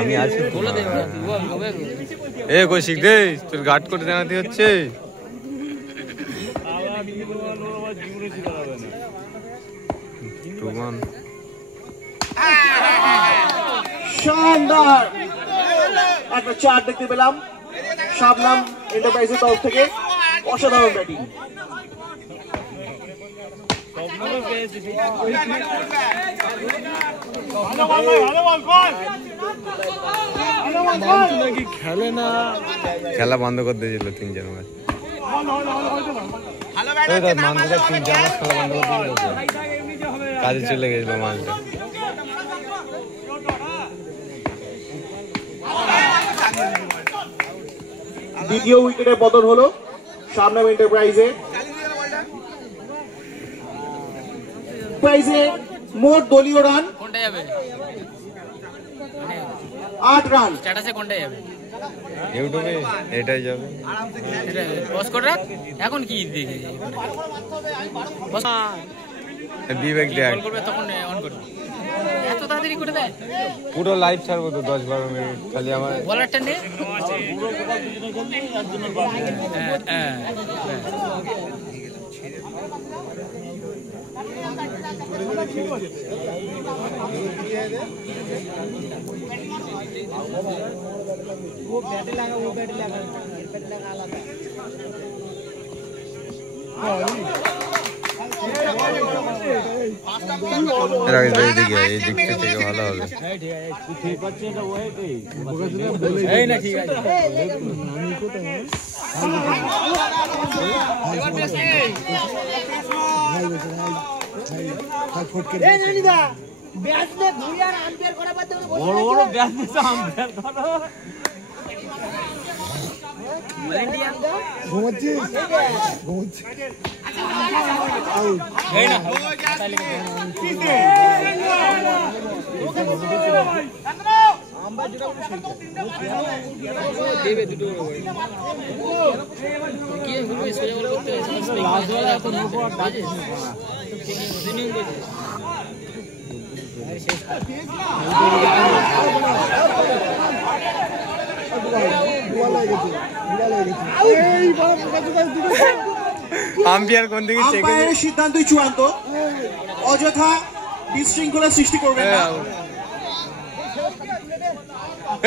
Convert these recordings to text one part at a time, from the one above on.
আমি আছি এ কৌশিক রে তোর গার্ড করে জানাতে হচ্ছে শানদার একটা চার দেখতে পেলাম শাবনাম এন্টারপ্রাইজের তরফ থেকে অসাধারণ ব্যাটিং খেলে না খেলা বন্ধ করে দিয়েছিল 3-4 ম্যাচ কাজে চলে গেছিল মাঝটা দ্বিতীয় উইকেটের পতন হলো শাবনাম এন্টারপ্রাইজে মোট দলীয় রান 8 রান স্ট্যাটাসে কোনটা যাবে ইউটিউবে এটাই যাবে পজ করে রাখ এখন কি দেখি বিবেক দেখ করবে তখন অন করবে এত তাড়াতাড়ি করে দেয় পুরো লাইভ ছাড়বো তো 10-12 মিনিট খালি আমার বলারটা নে वो बैट लगा आलादा রাকেশ ভাই দেখি এই দিক থেকে ভালো হবে ঠিক আছে এটা ওই এই না ঠিক আছে ব্যাট নে ভুইয়ার আম্পায়ার করা বাদ দাও বড় বড় ব্যাট নিছে আম্পায়ার করো ভলেন্টিয়ার ঘুমোচ্ছিস এই না আম্বা যেটা দেবে দুটো কি হবে সোজা বল করতে লাস্ট বল এখন নোবো বাজে দিনিং বাজে আম্পায়ার কোন দিকে চেক আম্পায়ারের সিদ্ধান্তই চূড়ান্ত অযথা বিশৃঙ্খলা সৃষ্টি করবেন না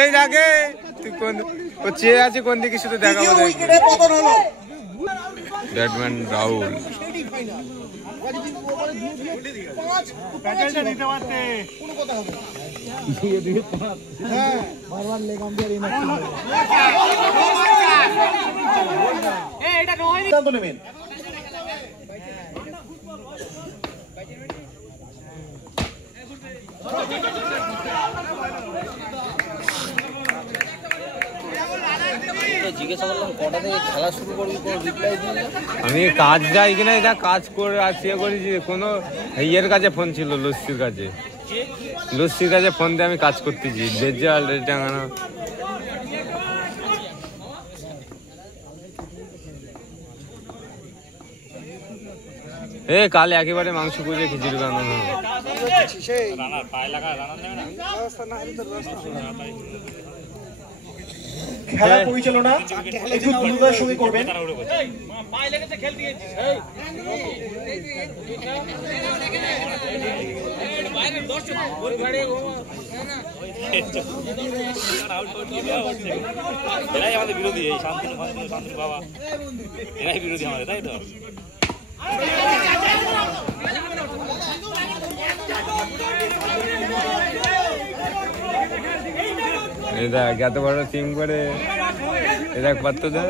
এই দেখে তুই কোন ও চেয়ে আছে কোন দিকে শুধু দেখাবো দেখ উইকেটে পতন হলো ব্যাটম্যান রাহুল প্যাটার্নটা দিতে পারতে কোনো কথা হবে দিয়ে হ্যাঁ বারবার লেগ আম্পায়ার ইনঅ্যাক্টিভ এই এটা নয় সিদ্ধান্ত নেবেন জিজ্ঞাসা করলাম কটা থেকে খেলা শুরু করবি কোনো রিপ্লাই দিলি আমি কাজ যাই কিনা এটা কাজ করে আসিয়ে করেছি কোনো ইয়ের কাছে ফোন ছিল লস্যির কাছে ফোন দিয়ে আমি কাজ করতেছি বেজে অলরেডি টাঙানো কাল একেবারে মাংস পুজো খিচুড়ি বানানো খেলা পরিচালনা একটু দ্রুততার সঙ্গে করবেন এরাই আমাদের বিরোধী এই শান্তনু বাবা এরাই বিরোধী আমাদের তাই তো এই দেখ এত বড় টিম করে এই দেখ পারতো না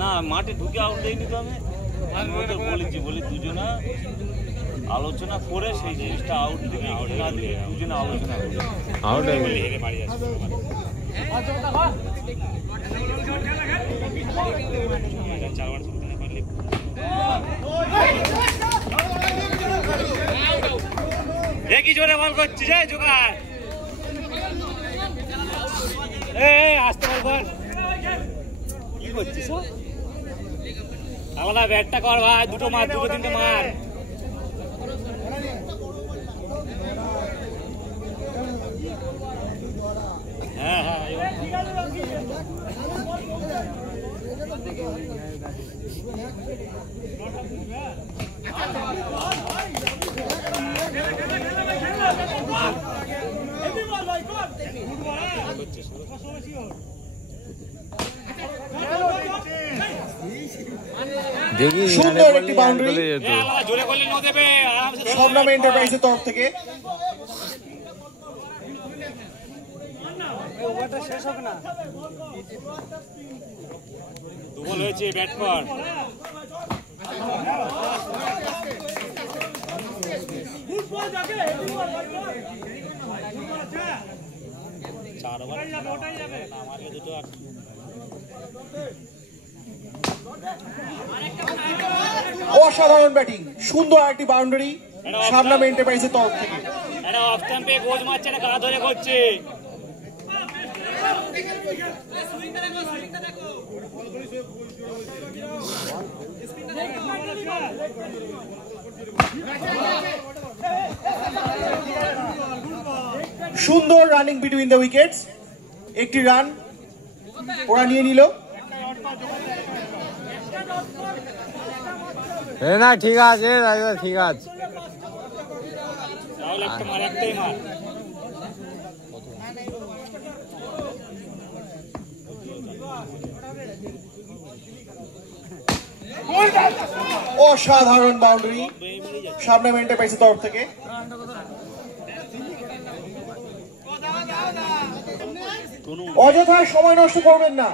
না মাঠে ঢুকে আউট দেয়নি তো আমি ওদের বলি দুজনা আলোচনা করে সেই জিনিসটা আউট দিবি দুজনে আলোচনা করবে আউট হয়ে হেরে বাড়ি আসবে চারবার শুনতে না পারলে দেখি জোরে বল করছিস জোগাড় আসতে বল কি করছিস আমরা ব্যাটটা কর ভাই দুটো মার দুটো তিনটে মার হ্যাঁ হ্যাঁ সুন্দর একটি বাউন্ডারি শবনম এন্টারপ্রাইজের তরফ থেকে। দুবল হয়েছে ব্যাট কর অসাধারণ ব্যাটিং, সুন্দর একটি বাউন্ডারি শবনম এন্টারপ্রাইজের তরফ থেকে। এটা অফ স্ট্যাম্পে গোজ মারছে না গা ধরে করছে সুন্দর রানিং বিটুইন দ্য উইকেটস, একটি রান ওরা নিয়ে নিল। না ঠিক আছে দাদা ঠিক আছে তাহলে একটা মার একটাই মার অসাধারণ বাউন্ডারি শবনম এন্টারপ্রাইজের তরফ থেকে। অযথা সময় নষ্ট করবেন না।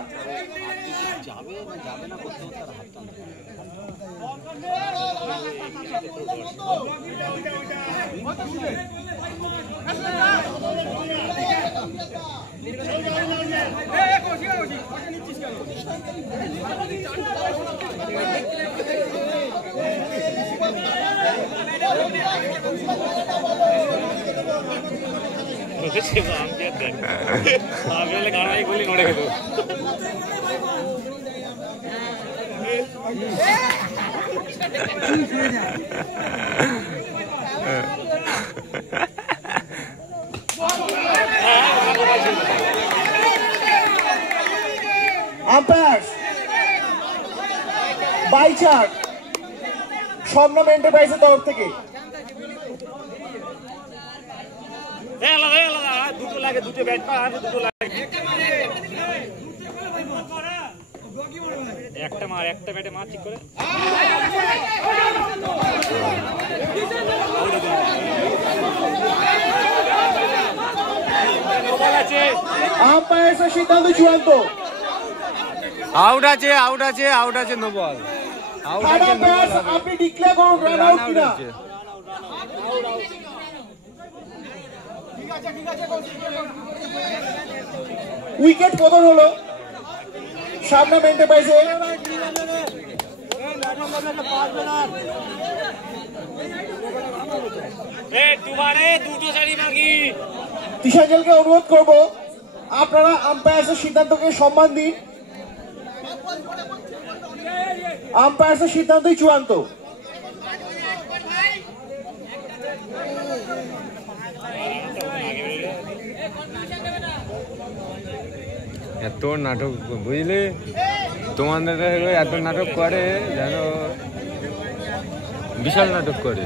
গাড়াই গুলি নড়ে গেল আম্পায়ার বাই চার্ট শবনম এন্টারপ্রাইজের তরফ থেকে। দুটো লাগে দুটো ব্যাট পার দুটো লাগে একটা মার একটা ব্যাটে মার ঠিক করে আম্পায়ারের সিদ্ধান্ত চূড়ান্ত। আউট আছে আউট আছে আউট আছে নো বল আউট আছে আপনি ডিক্লেয়ার করুন রান আউট কিনা। উইকেট পতন হলো শবনম এন্টারপ্রাইজে। তিশাঞ্জলকে অনুরোধ করব আপনারা আম্পায়ারের সিদ্ধান্তকে সম্মান দিন। আম্পায়ারের সিদ্ধান্তই চূড়ান্ত। এত নাটক বুঝলি তোমাদের এত নাটক করে যেন বিশাল নাটক করে।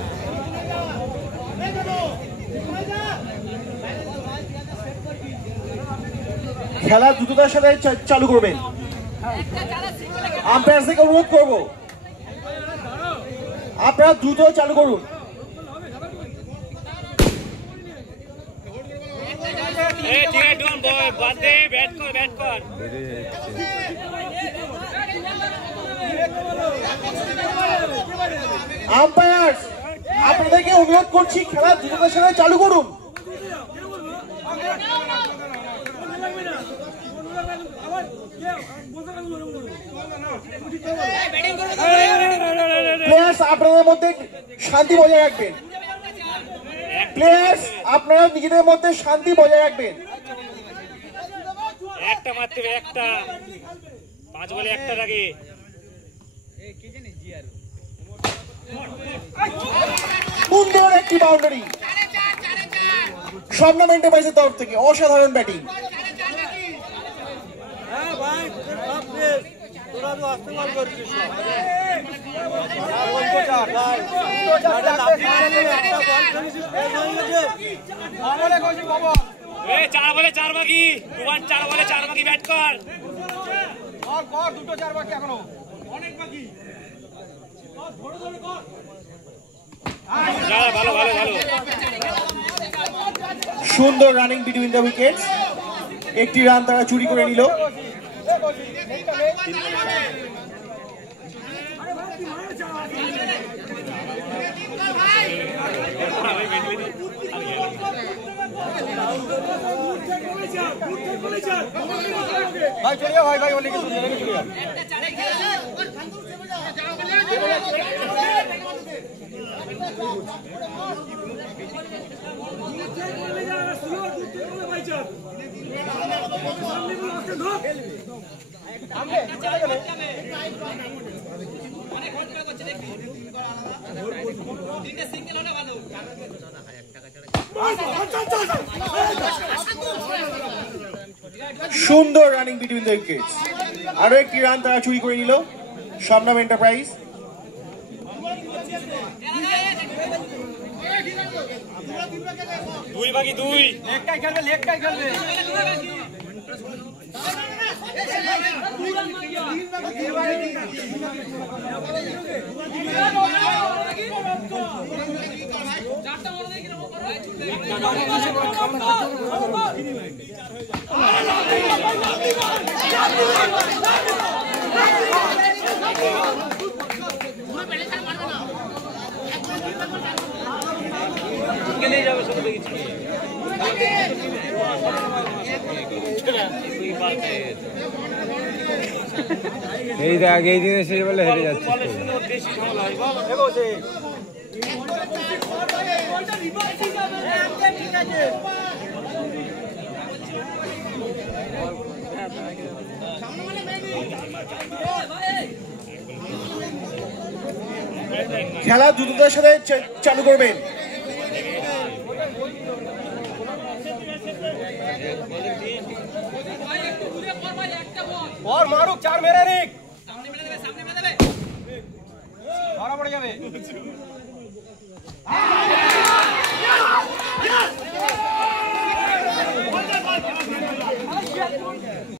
খেলা দ্রুততার সাথে চালু করবেন। আম্পায়ার থেকে অনুরোধ করব আপনারা দ্রুত চালু করুন। আম্পায়ার আপনাদেরকে অনুরোধ করছি খেলা দ্রুততার সাথে চালু করুন। প্লেয়ার্স আপনাদের মধ্যে শান্তি বজায় রাখবেন। প্লেয়ার্স আপনারা নিজেদের মধ্যে শান্তি বজায় রাখবেন। একটা মারতে হবে, একটা 5 বলে একটা লাগে। সুন্দর একটি বাউন্ডারি শবনম এন্টারপ্রাইজের তরফ থেকে, অসাধারণ ব্যাটিং। চার বলে 4 বাকি, 4 বলে 4 বাকি, ব্যাট কর। দুটো 4 বাকি এখনো অনেক বাকি। ভালো ভালো ভালো। সুন্দর রানিং বিটুইন দ্য উইকেটস, একটি রান তারা চুরি করে নিল। ভাই চলে যাও, ভাই ওদিকে চলে যাও। সুন্দর রানিং বিটুইন দ্য উইকেটস, আরো একটি রান তারা চুরি করে নিল শবনম এন্টারপ্রাইজ। 2 বাকি 2। লেগটাই খেলবে, লেগটাই খেলবে। এই দেখ এই দিনে সে বলে হেরে যাচ্ছে। খেলা দ্রুততার সাথে চালু করবেন। और मारूक 4 मेरे निक सामने मिले देवे, सामने मिले देवे, बड़ा पड़ जावे।